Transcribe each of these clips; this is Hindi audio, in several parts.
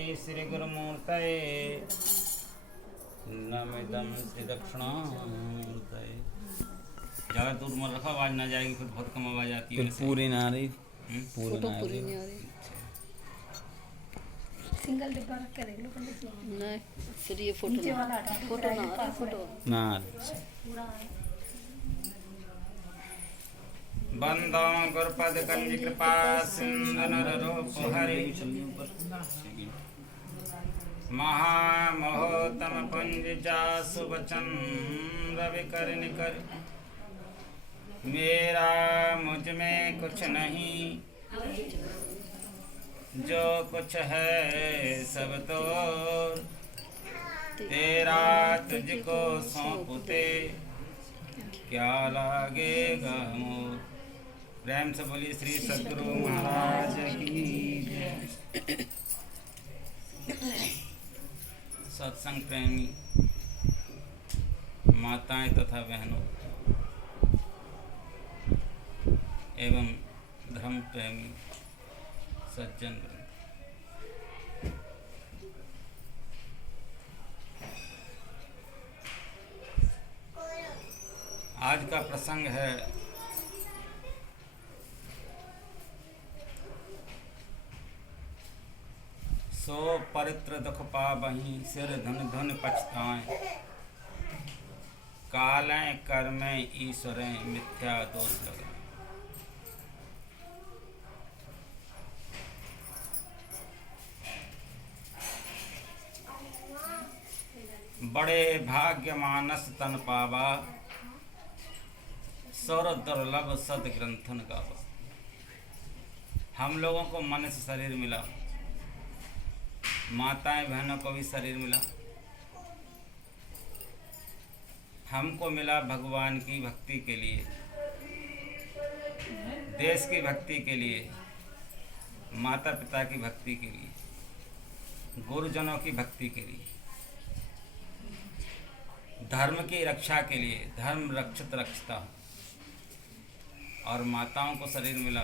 श्री गुरुमूर्तये नमिदं श्री दक्षिणामूर्तये। ज़्यादा दूर मत रखो, आवाज़ ना जाएगी, फिर बहुत कम आवाज़ आती है। पूरी ना आ रही, पूरी नहीं आ रही। सिंगल डिब्बा रख के देख लो पंडित जी। नहीं, फिर ये फोटो नीचे वाला हटा दो, फोटो ना आ रही, फोटो ना आ रही। बंदो गुरुपद कंज कृपा सिंधु नररूप हरि महामहोत्तम पुंज जासु वचन रवि कर निकर। मेरा मुझ में कुछ नहीं, जो कुछ है सब तो तेरा, तुझको सौंपते क्या लागेगा मोर। प्रेम से बोलिए श्री सद्गुरु महाराज की जय। सत्संग प्रेमी माताएं तथा बहनों एवं धर्म प्रेमी सज्जन वृंद, आज का प्रसंग है सो परित्र दुख पाबहि सिर धन धन पछताएं। कालें कर्में ईश्वरें मिथ्या दोष लगे। बड़े भाग्य मानस तन पावा, सौर दुर्लभ सद ग्रंथन गावा। हम लोगों को मन से शरीर मिला, माताएं बहनों को भी शरीर मिला। हमको मिला भगवान की भक्ति के लिए, देश की भक्ति के लिए, माता पिता की भक्ति के लिए, गुरुजनों की भक्ति के लिए, धर्म की रक्षा के लिए। धर्म रक्षित रक्षता। और माताओं को शरीर मिला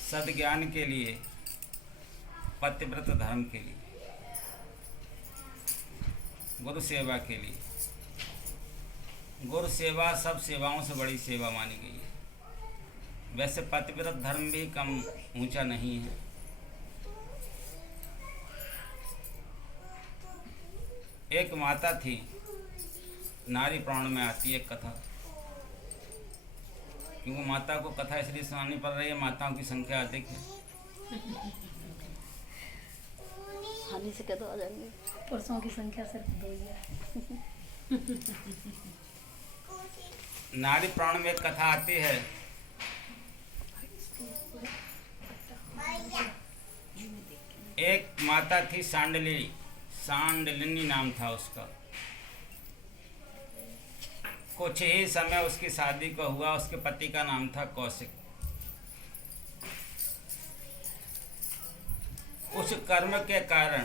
सद्ज्ञान के लिए, पतिव्रत धर्म के लिए, गुरु सेवा के लिए। गुरु सेवा सब सेवाओं से बड़ी सेवा मानी गई है। वैसे पतिव्रत धर्म भी कम ऊंचा नहीं है। एक माता थी, नारी प्राण में आती है कथा, क्योंकि माता को कथा इसलिए सुनानी पड़ रही है, माताओं की संख्या अधिक है। हानि से कह दो आ जाएंगे। पुरुषों की संख्या सिर्फ 2 ही है। नारी प्राण में एक कथा आती है। एक माता थी सांडलिनी नाम था उसका। कुछ ही समय उसकी शादी को हुआ। उसके पति का नाम था कौशिक। उस कर्म के कारण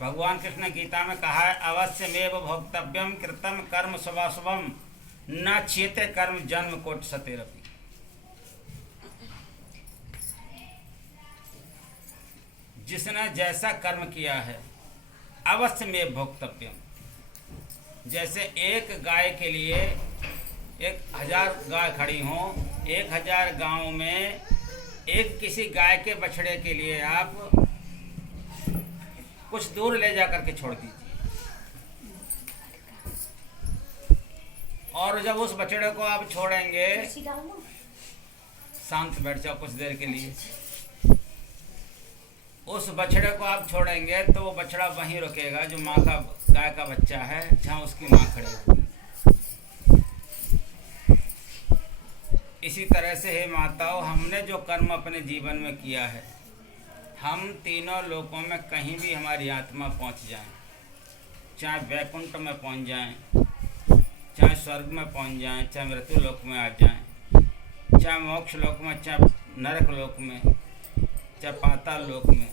भगवान कृष्ण ने गीता में कहा है, अवश्यमेव भोक्तव्यम कृतम कर्म शुभाशुभम न क्षेत्र कर्म जन्म कोट सतेरपि। जिसने जैसा कर्म किया है अवश्यमेव भोक्तव्यम। जैसे एक गाय के लिए 1000 गाय खड़ी हों, 1000 गांव में एक किसी गाय के बछड़े के लिए आप कुछ दूर ले जा करके छोड़ दीजिए, और जब उस बछड़े को आप छोड़ेंगे, शांत बैठ जाओ कुछ देर के लिए, उस बछड़े को आप छोड़ेंगे तो वो बछड़ा वहीं रुकेगा जो माँ का गाय का बच्चा है, जहाँ उसकी माँ खड़ी होगी। इसी तरह से हे माताओं, हमने जो कर्म अपने जीवन में किया है, हम तीनों लोकों में कहीं भी हमारी आत्मा पहुंच जाए, चाहे वैकुंठ में पहुंच जाएं, चाहे स्वर्ग में पहुंच जाएं, चाहे मृत्यु लोक में आ जाएं, चाहे मोक्ष लोक में, चाहे नरक लोक में, चाहे पाताल लोक में,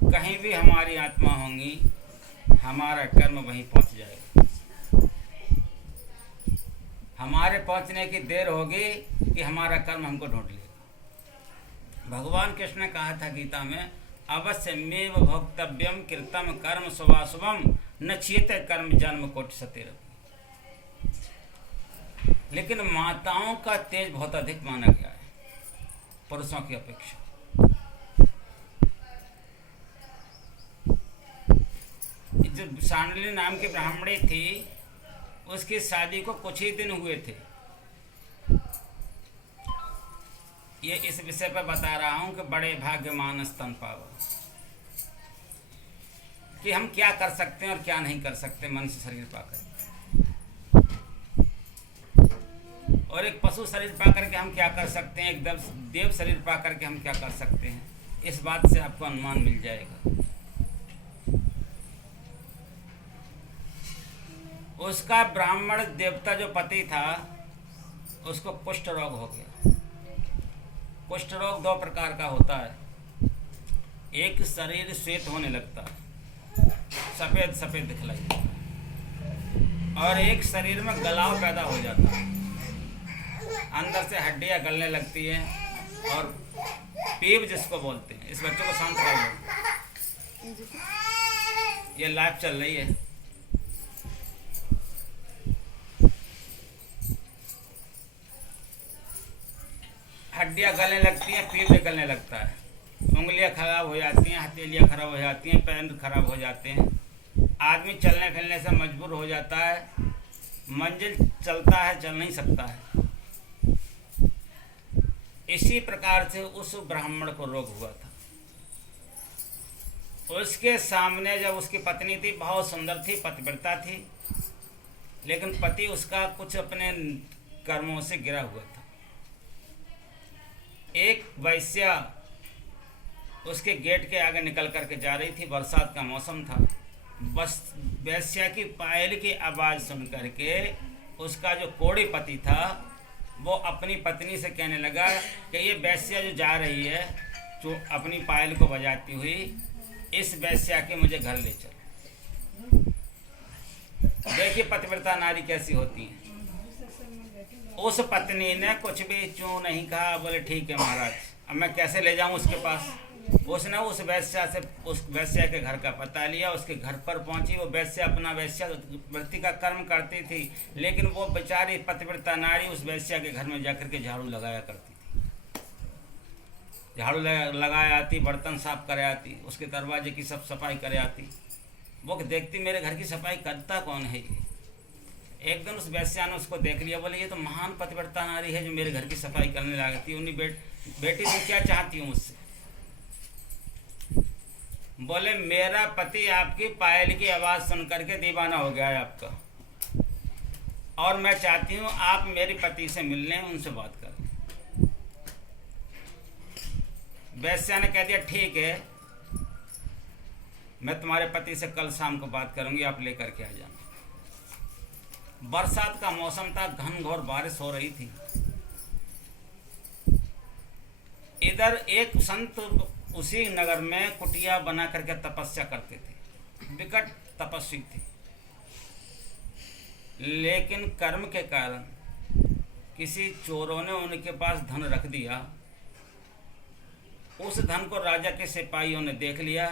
कहीं भी हमारी आत्मा होंगी, हमारा कर्म वहीं पहुंच जाएगा। हमारे पहुंचने की देर होगी कि हमारा कर्म हमको ढूंढ लेगा। भगवान कृष्ण ने कहा था गीता में, अवश्यमेव भोक्तव्यम कृतम कर्म शुभाशुभम न चेते कर्म जन्म कोटि सतिर। लेकिन माताओं का तेज बहुत अधिक माना गया है पुरुषों की अपेक्षा। जो सांडली नाम की ब्राह्मणी थी, उसकी शादी को कुछ ही दिन हुए थे। ये इस विषय पर बता रहा हूं कि बड़े भाग्यमान स्तन पाव, कि हम क्या कर सकते हैं और क्या नहीं कर सकते मनुष्य शरीर पाकर, और एक पशु शरीर पाकर के हम क्या कर सकते हैं, एक देव शरीर पाकर के हम क्या कर सकते हैं। इस बात से आपको अनुमान मिल जाएगा। उसका ब्राह्मण देवता जो पति था, उसको कुष्ठ रोग हो गया। कुष्ठ रोग दो प्रकार का होता है, एक शरीर श्वेत होने लगता है, सफ़ेद सफ़ेद दिखलाई देता है, और एक शरीर में गलाव पैदा हो जाता है, अंदर से हड्डियाँ गलने लगती हैं और पीप जिसको बोलते हैं। इस बच्चे को शांत कर लो, ये लाइव चल रही है। हड्डियाँ गलने लगती हैं, पीप निकलने लगता है, उंगलियां खराब हो जाती हैं, हथेलियाँ खराब हो जाती हैं, पैर खराब हो जाते हैं, आदमी चलने फिरने से मजबूर हो जाता है, मंजिल चलता है चल नहीं सकता है। इसी प्रकार से उस ब्राह्मण को रोग हुआ था। उसके सामने जब उसकी पत्नी थी, बहुत सुंदर थी, पतिव्रता थी, लेकिन पति उसका कुछ अपने कर्मों से गिरा हुआ था। एक वैश्या उसके गेट के आगे निकल करके जा रही थी, बरसात का मौसम था। बस वैश्या की पायल की आवाज़ सुन करके उसका जो कोड़ी पति था, वो अपनी पत्नी से कहने लगा कि ये वैश्या जो जा रही है, जो अपनी पायल को बजाती हुई, इस वैश्या के मुझे घर ले चल। देखिए पतिव्रता नारी कैसी होती है। उस पत्नी ने कुछ भी चूं नहीं कहा, बोले ठीक है महाराज, अब मैं कैसे ले जाऊं उसके पास। उसने उस वैश्या के घर का पता लिया, उसके घर पर पहुंची। वो वैश्या अपना वैश्या वृत्ति का कर्म करती थी, लेकिन वो बेचारी पतिव्रता नारी उस वैश्या के घर में जाकर के झाड़ू लगाया करती थी, झाड़ू लगाया आती, बर्तन साफ करे आती, उसके दरवाजे की सब सफाई करे आती। वो देखती मेरे घर की सफाई करता कौन है ये। एक दिन उस वैश्या ने उसको देख लिया, बोले ये तो महान पतिव्रता नारी है जो मेरे घर की सफाई करने लगती है। उन्हीं बेटी तुम क्या चाहती हूँ मुझसे? बोले मेरा पति आपकी पायल की आवाज़ सुन करके दीवाना हो गया है आपका, और मैं चाहती हूँ आप मेरे पति से मिल लें, उनसे बात करें। वैश्या ने कह दिया ठीक है, मैं तुम्हारे पति से कल शाम को बात करूंगी, आप लेकर के आ जाना। बरसात का मौसम था, घनघोर बारिश हो रही थी। इधर एक संत उसी नगर में कुटिया बना करके तपस्या करते थे, विकट तपस्वी थे, लेकिन कर्म के कारण किसी चोरों ने उनके पास धन रख दिया। उस धन को राजा के सिपाहियों ने देख लिया।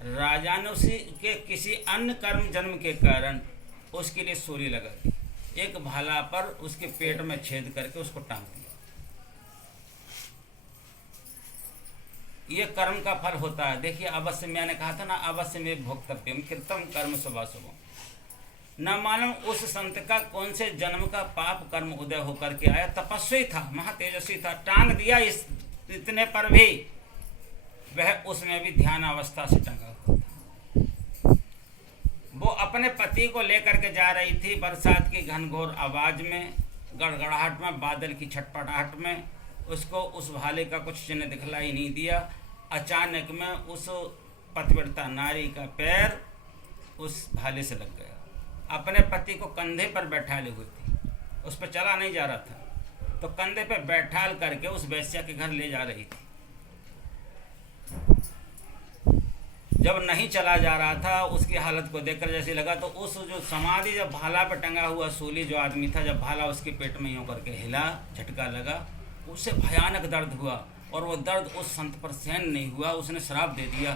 राजा ने उसी के किसी अन्य कर्म जन्म के कारण उसके लिए सूली लगा दी, एक भाला पर उसके पेट में छेद करके उसको टांग दिया। ये कर्म का फल होता है। देखिए अवश्य, मैंने कहा था ना, अवश्य में भोक्तव्यम कृतम कर्म शुभाशुभम। न मालूम उस संत का कौन से जन्म का पाप कर्म उदय होकर के आया। तपस्वी था, महातेजस्वी था, टांग दिया इतने पर भी वह उसमें भी ध्यान अवस्था से टंगा हुआ था। वो अपने पति को लेकर के जा रही थी, बरसात की घनघोर आवाज में, गड़गड़ाहट में, बादल की छटपटाहट में। उसको उस भाले का कुछ चिन्ह दिखलाई नहीं दिया। अचानक में उस पतिव्रता नारी का पैर उस भाले से लग गया। अपने पति को कंधे पर बैठाले हुए थी, उस पर चला नहीं जा रहा था, तो कंधे पर बैठाल करके उस वैश्या के घर ले जा रही थी। जब नहीं चला जा रहा था, उसकी हालत को देखकर जैसे लगा, तो उस जो समाधि, जब भाला पर टंगा हुआ सूली जो आदमी था, जब भाला उसके पेट में यूँ करके हिला, झटका लगा, उससे भयानक दर्द हुआ। और वो दर्द उस संत पर सहन नहीं हुआ, उसने श्राप दे दिया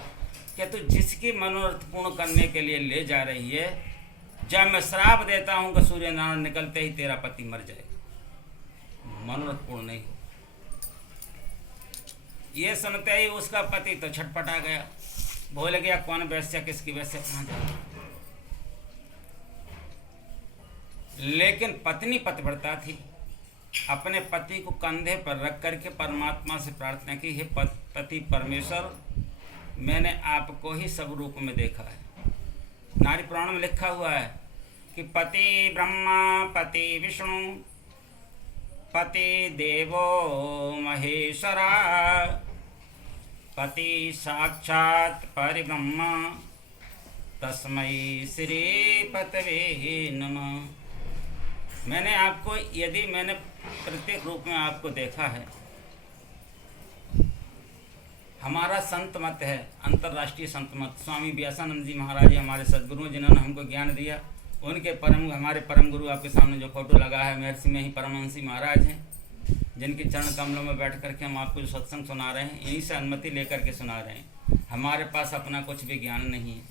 कि तू जिसकी मनोरथ पूर्ण करने के लिए ले जा रही है, जब मैं श्राप देता हूँ कि सूर्य नारायण निकलते ही तेरा पति मर जाएगा, मनोरथ पूर्ण नहीं हो। ये सुनते ही उसका पति तो छटपटा गया, भूल गया कौन वैश्य किसकी वैश्य कहाँ जाए। लेकिन पत्नी पतिव्रता थी, अपने पति को कंधे पर रख करके परमात्मा से प्रार्थना की, हे पति परमेश्वर, मैंने आपको ही सब रूप में देखा है। नारी पुराण में लिखा हुआ है कि पति ब्रह्मा, पति विष्णु, पति देवो महेश्वरा, पति साक्षात परिब्रह्म, तस्मै श्री पतवे नमः। मैंने आपको, यदि मैंने प्रत्येक रूप में आपको देखा है। हमारा संत मत है, अंतर्राष्ट्रीय संत मत, स्वामी व्यासानंद जी महाराज जी हमारे सदगुरु, जिन्होंने हमको ज्ञान दिया। उनके हमारे परम गुरु आपके सामने जो फोटो लगा है, महर्षि में ही परमहंसी महाराज हैं, जिनके चरण कमलों में बैठ करके हम आपको जो सत्संग सुना रहे हैं, यहीं से अनुमति लेकर के सुना रहे हैं। हमारे पास अपना कुछ भी ज्ञान नहीं है,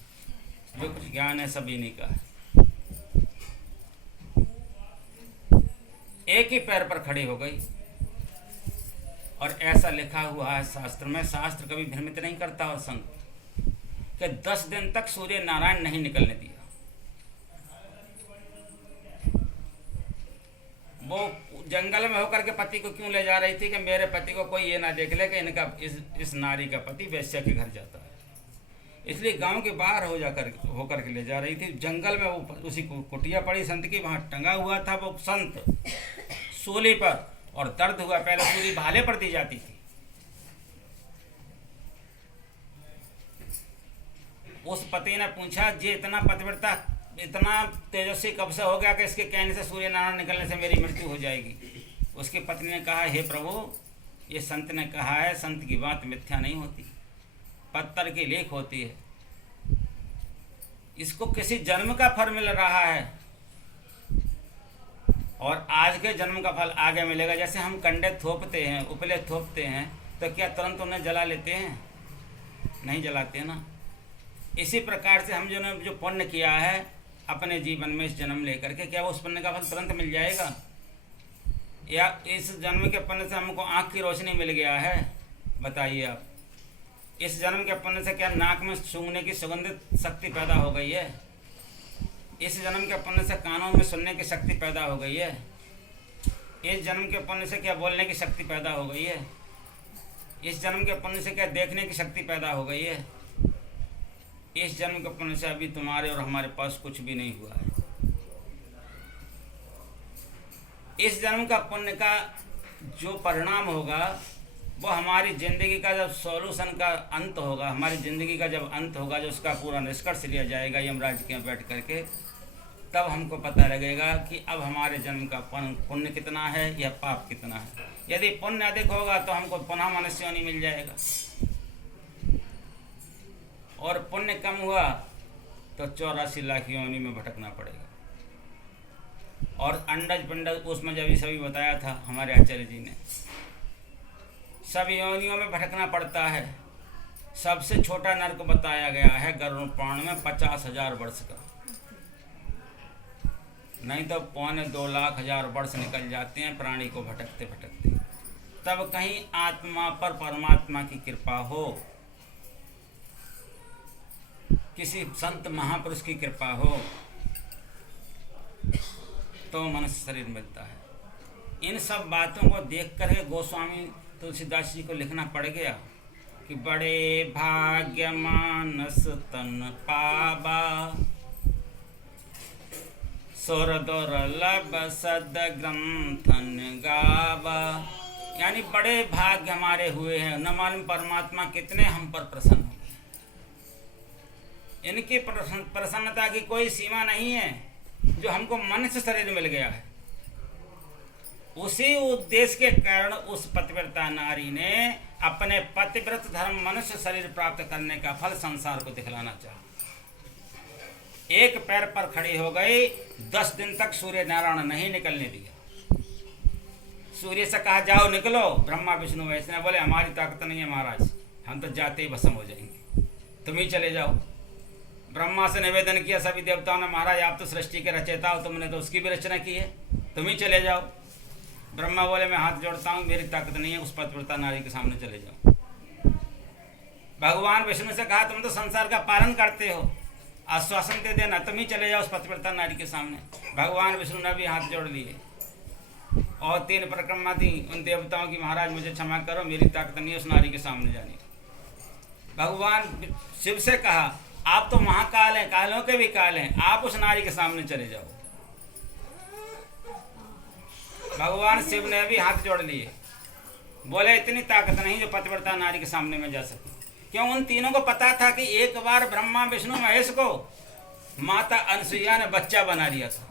जो कुछ ज्ञान है सब इन्हीं का है। एक ही पैर पर खड़ी हो गई, और ऐसा लिखा हुआ है शास्त्र में, शास्त्र कभी भ्रमित नहीं करता। और संत कि 10 दिन तक सूर्य नारायण नहीं निकलने दिया। वो जंगल में होकर के पति को क्यों ले जा रही थी कि मेरे पति को कोई ये ना देख ले कि इनका इस नारी का पति वैश्य के घर जाता है, इसलिए गांव के बाहर होकर के ले जा रही थी। जंगल में वो उसी कुटिया पड़ी संत की, वहां टंगा हुआ था वो संत सूली पर, और दर्द हुआ। पहले सूली भाले पर दी जाती थी। उस पति ने पूछा, जी इतना पतिव्रता, इतना तेजस्वी कब से हो गया कि इसके कहने से सूर्य नारायण निकलने से मेरी मृत्यु हो जाएगी। उसकी पत्नी ने कहा, हे प्रभु, ये संत ने कहा है, संत की बात मिथ्या नहीं होती, पत्थर की लेख होती है। इसको किसी जन्म का फल मिल रहा है, और आज के जन्म का फल आगे मिलेगा। जैसे हम कंडे थोपते हैं, उपले थोपते हैं, तो क्या तुरंत उन्हें जला लेते हैं? नहीं जलाते हैं ना। इसी प्रकार से हम जो पुण्य किया है अपने जीवन में इस जन्म लेकर के, क्या उस पुण्य का फल तुरंत मिल जाएगा? या इस जन्म के पुण्य से हमको आँख की रोशनी मिल गया है? बताइए आप। इस जन्म के पुण्य से क्या नाक में सूंघने की सुगंधित शक्ति पैदा हो गई है? इस जन्म के पुण्य से कानों में सुनने की शक्ति पैदा हो गई है? इस जन्म के पुण्य से क्या बोलने की शक्ति पैदा हो गई है? इस जन्म के पुण्य से क्या देखने की शक्ति पैदा हो गई है? इस जन्म के पुण्य से अभी तुम्हारे और हमारे पास कुछ भी नहीं हुआ है। इस जन्म का पुण्य का जो परिणाम होगा, वो हमारी ज़िंदगी का जब सॉल्यूशन का अंत होगा, हमारी ज़िंदगी का जब अंत होगा, जो उसका पूरा निष्कर्ष लिया जाएगा यमराज के बैठ करके, तब हमको पता लगेगा कि अब हमारे जन्म का पुण्य कितना है या पाप कितना है। यदि पुण्य अधिक होगा तो हमको पुनः मनुष्य योनि मिल जाएगा, और पुण्य कम हुआ तो 84 लाख योनि में भटकना पड़ेगा। और अंडज पिंडज उसमें जब सभी बताया था हमारे आचार्य जी ने, सब योनियों में भटकना पड़ता है। सबसे छोटा नरक बताया गया है गरुड़ पुराण में 50,000 वर्ष का, नहीं तो 2.25 वर्ष निकल जाते हैं प्राणी को भटकते भटकते। तब कहीं आत्मा पर परमात्मा की कृपा हो, किसी संत महापुरुष की कृपा हो, तो मनुष्य शरीर मिलता है। इन सब बातों को देख कर के गोस्वामी तुलसीदास जी को लिखना पड़ गया कि बड़े भाग्य मानस तन पावा, सुर दुर्लभ सद ग्रंथन गावा। यानी बड़े भाग्य हमारे हुए हैं, न मालूम परमात्मा कितने हम पर प्रसन्न हो। इनकी प्रसन्नता की कोई सीमा नहीं है। जो हमको मनुष्य शरीर मिल गया है, उसी उद्देश्य के कारण उस पतिव्रता नारी ने अपने पतिव्रत धर्म मनुष्य शरीर प्राप्त करने का फल संसार को दिखलाना चाहा। एक पैर पर खड़ी हो गई, 10 दिन तक सूर्य नारायण नहीं निकलने दिया। सूर्य से कहा जाओ निकलो, ब्रह्मा विष्णु वैष्णव बोले हमारी ताकत नहीं है महाराज, हम तो जाते ही भस्म हो जाएंगे, तुम ही चले जाओ। ब्रह्मा से निवेदन किया सभी देवताओं ने, महाराज आप तो सृष्टि के रचयिता हो, तुमने तो उसकी भी रचना की है, तुम ही चले जाओ। ब्रह्मा बोले मैं हाथ जोड़ता हूँ, मेरी ताकत नहीं है, उस पतिव्रता नारी के सामने चले जाओ। भगवान विष्णु से कहा तुम तो संसार का पालन करते हो, आश्वासन दे देना, तुम ही चले जाओ उस पतिव्रता नारी के सामने। भगवान विष्णु ने भी हाथ जोड़ लिए और 3 परिक्रमा दी उन देवताओं की, महाराज मुझे क्षमा करो, मेरी ताकत नहीं है उस नारी के सामने जाने। भगवान शिव से कहा आप तो महाकाल हैं, कालों के भी काल हैं, आप उस नारी के सामने चले जाओ। भगवान शिव ने भी हाथ जोड़ लिए, बोले इतनी ताकत नहीं जो पतिव्रता नारी के सामने में जा सके। क्यों? उन तीनों को पता था कि एक बार ब्रह्मा विष्णु महेश को माता अनसुईया ने बच्चा बना दिया था।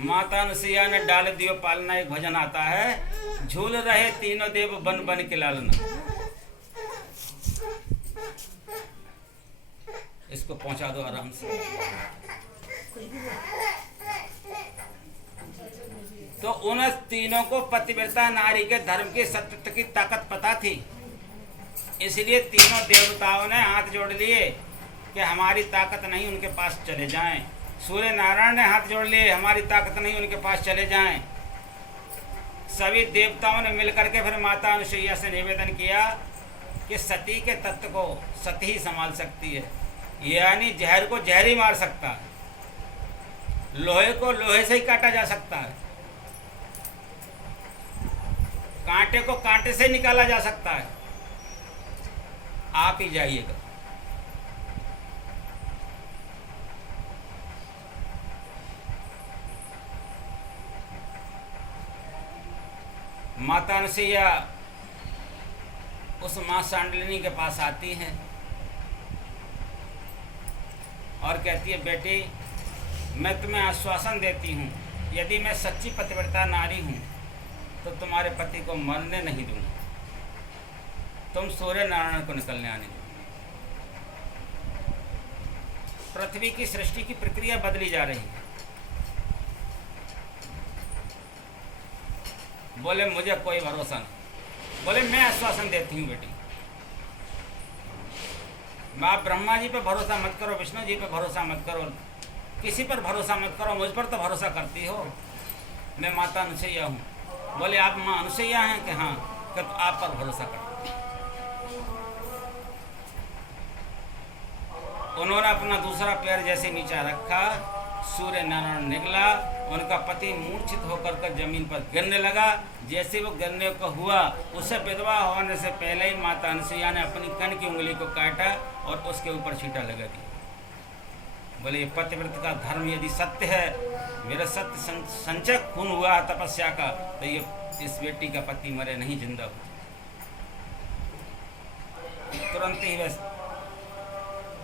माता अनसुईया ने डाल दियो पालना, एक भजन आता है, झूल रहे तीनों देव बन बन के लालना। इसको पहुंचा दो आराम से। तो उन तीनों को पतिव्रता नारी के धर्म की सत्यत्व की ताकत पता थी, इसलिए तीनों देवताओं ने हाथ जोड़ लिए कि हमारी ताकत नहीं, उनके पास चले जाएं। सूर्य नारायण ने हाथ जोड़ लिए, हमारी ताकत नहीं, उनके पास चले जाएं। सभी देवताओं ने मिलकर के फिर माता अनुसुईया से निवेदन किया कि सती के तत्व को सती ही संभाल सकती है, यानी जहर को जहर ही मार सकता है, लोहे को लोहे से ही काटा जा सकता है, कांटे को कांटे से निकाला जा सकता है, आप ही जाइएगा। माता अनुसुईया उस मां सांडलिनी के पास आती हैं और कहती है बेटी मैं तुम्हें आश्वासन देती हूँ, यदि मैं सच्ची पतिव्रता नारी हूँ तो तुम्हारे पति को मरने नहीं दूंगा, तुम सूर्य नारायण को निकलने आने दो। पृथ्वी की सृष्टि की प्रक्रिया बदली जा रही है। बोले मुझे कोई भरोसा नहीं। बोले मैं आश्वासन देती हूँ बेटी, आप ब्रह्मा जी पे भरोसा मत करो, विष्णु जी पे भरोसा मत करो, किसी पर भरोसा मत करो, मुझ पर तो भरोसा करती हो, मैं माता अनुसुईया हूँ। बोले आप माँ अनुसुईया हैं कि हाँ, कि तो आप पर भरोसा करते। उन्होंने अपना दूसरा पैर जैसे नीचा रखा, सूर्य नारायण निकला, उनका पति मूर्छित होकर कर जमीन पर गिरने लगा। जैसे वो गिरने को हुआ, उससे विधवा होने से पहले ही माता अनुसुईया ने अपनी कन की उंगली को काटा और उसके ऊपर छींटा लगा दिया। बोले ये पतिव्रत का धर्म यदि सत्य है, मेरा सत्य संचय खून हुआ तपस्या का, तो ये इस बेटी का पति मरे नहीं, जिंदा हो। तुरंत ही वह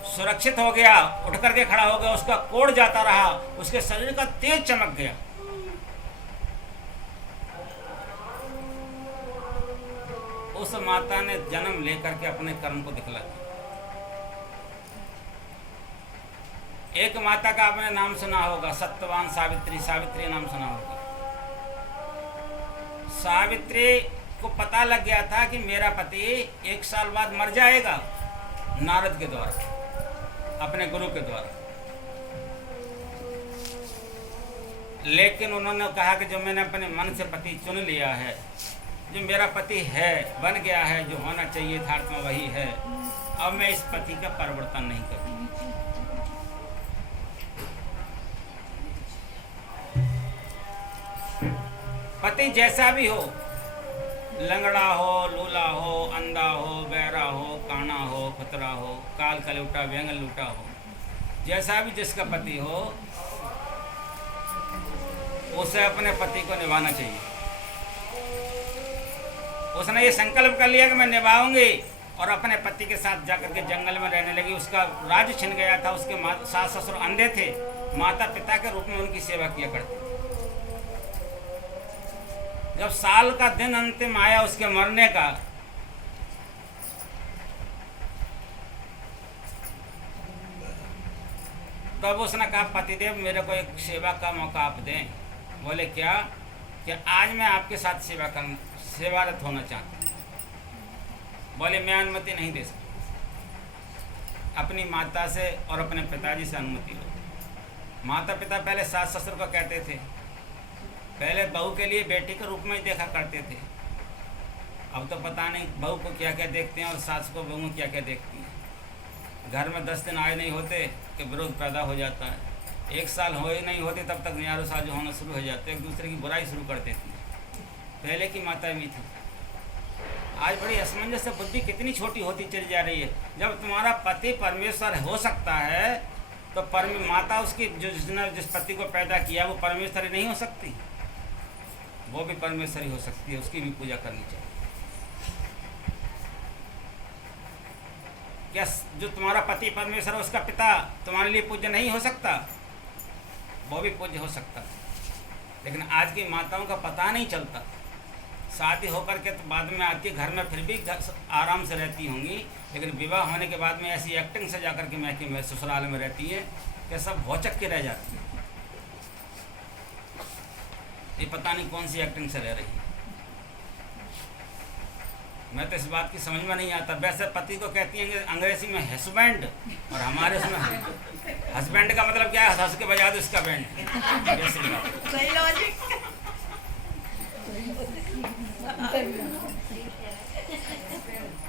सुरक्षित हो गया, उठ करके खड़ा हो गया, उसका कोढ़ जाता रहा, उसके शरीर का तेज चमक गया। उस माता ने जन्म लेकर के अपने कर्म को दिखला दिया। एक माता का आपने नाम सुना होगा, सत्यवान सावित्री, सावित्री नाम सुना होगा। सावित्री को पता लग गया था कि मेरा पति 1 साल बाद मर जाएगा, नारद के द्वारा, अपने गुरु के द्वारा। लेकिन उन्होंने कहा कि जो मैंने अपने मन से पति चुन लिया है, जो मेरा पति है, बन गया है, जो होना चाहिए था में वही है, अब मैं इस पति का परिवर्तन नहीं करूँगी। पति जैसा भी हो, लंगड़ा हो, लूला हो, अंधा हो, बहरा हो, काना हो, खुतरा हो, काल कलूटा, व्यंग लूटा हो, जैसा भी जिसका पति हो, उसे अपने पति को निभाना चाहिए। उसने ये संकल्प कर लिया कि मैं निभाऊंगी, और अपने पति के साथ जाकर के जंगल में रहने लगी। उसका राज्य छिन गया था, उसके सास ससुर अंधे थे, माता पिता के रूप में उनकी सेवा किया करते। जब साल का दिन अंतिम आया उसके मरने का, तब उसने कहा पतिदेव मेरे को एक सेवा का मौका आप दें। बोले क्या? कि आज मैं आपके साथ सेवारत होना चाहता हूँ। बोले मैं अनुमति नहीं दे सकता। अपनी माता से और अपने पिताजी से अनुमति लो। माता पिता पहले सास ससुर को कहते थे, पहले बहू के लिए बेटी के रूप में ही देखा करते थे। अब तो पता नहीं बहू को क्या क्या देखते हैं और सास को बहू क्या क्या देखती हैं। घर में 10 दिन आए नहीं होते कि विरोध पैदा हो जाता है। 1 साल हो ही नहीं होते तब तक न्यारो साझो होना शुरू हो जाते, एक दूसरे की बुराई शुरू कर देती है। पहले की माता भी थी। आज बड़ी असमंजस से बुद्धि कितनी छोटी होती चली जा रही है। जब तुम्हारा पति परमेश्वर हो सकता है तो माता उसकी जिसने जिस पति को पैदा किया वो परमेश्वर ही नहीं हो सकती? वो भी परमेश्वर ही हो सकती है, उसकी भी पूजा करनी चाहिए। क्या जो तुम्हारा पति परमेश्वर है उसका पिता तुम्हारे लिए पूज्य नहीं हो सकता? वो भी पूज्य हो सकता। लेकिन आज की माताओं का पता नहीं चलता। शादी होकर के तो बाद में आती, घर में फिर भी आराम से रहती होंगी, लेकिन विवाह होने के बाद में ऐसी एक्टिंग से जाकर के मैके में ससुराल में रहती है कि सब भौचक के रह जाती है। ये पता नहीं कौन सी एक्टिंग से रह रही है। मैं तो इस बात की समझ में नहीं आता। वैसे पति को कहती हैं अंग्रेजी में हस्बैंड, और हमारे उसमें हस्बैंड का मतलब क्या है? हंस के बजा दो इसका बैंड। सही लॉजिक।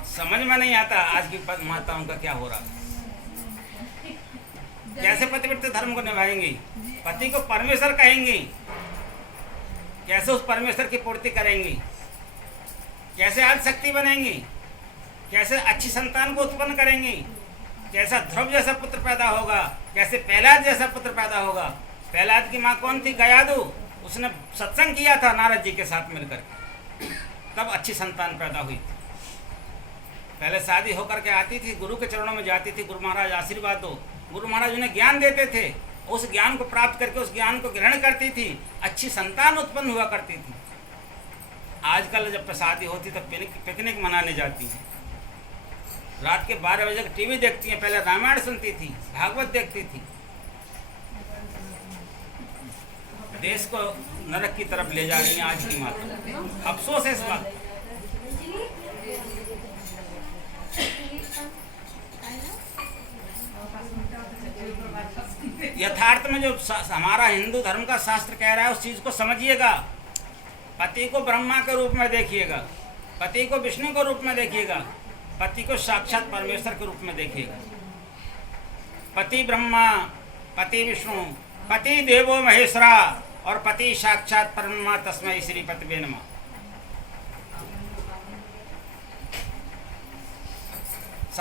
समझ में नहीं आता आज की माताओं का क्या हो रहा है। कैसे पतिव्रत धर्म को निभाएंगी? पति को परमेश्वर कहेंगी, कैसे उस परमेश्वर की पूर्ति करेंगी? कैसे आज शक्ति बनेंगी? कैसे अच्छी संतान को उत्पन्न करेंगी? कैसा ध्रुव जैसा पुत्र पैदा होगा? कैसे प्रहलाद जैसा पुत्र पैदा होगा? प्रहलाद की माँ कौन थी? गयादु। उसने सत्संग किया था नारद जी के साथ मिलकर के, तब अच्छी संतान पैदा हुई थी। पहले शादी होकर के आती थी, गुरु के चरणों में जाती थी, गुरु महाराज आशीर्वाद दो। गुरु महाराज उन्हें ज्ञान देते थे, उस ज्ञान को प्राप्त करके उस ज्ञान को ग्रहण करती थी, अच्छी संतान उत्पन्न हुआ करती थी। आजकल जब शादी होती तो पिकनिक मनाने जाती हैं, रात के 12 बजे टीवी देखती हैं। पहले रामायण सुनती थी, भागवत देखती थी। देश को नरक की तरफ ले जा रही हैं आज की माता। अफसोस है इस बात। यथार्थ में जो हमारा हिंदू धर्म का शास्त्र कह रहा है उस चीज को समझिएगा। पति को ब्रह्मा के रूप में देखिएगा, पति को विष्णु के रूप में देखिएगा, पति को साक्षात परमेश्वर के रूप में देखिएगा। पति ब्रह्मा, पति विष्णु, पति देवो महेश्वरा और पति साक्षात परब्रह्मा तस्मै श्री पतिवे नमः।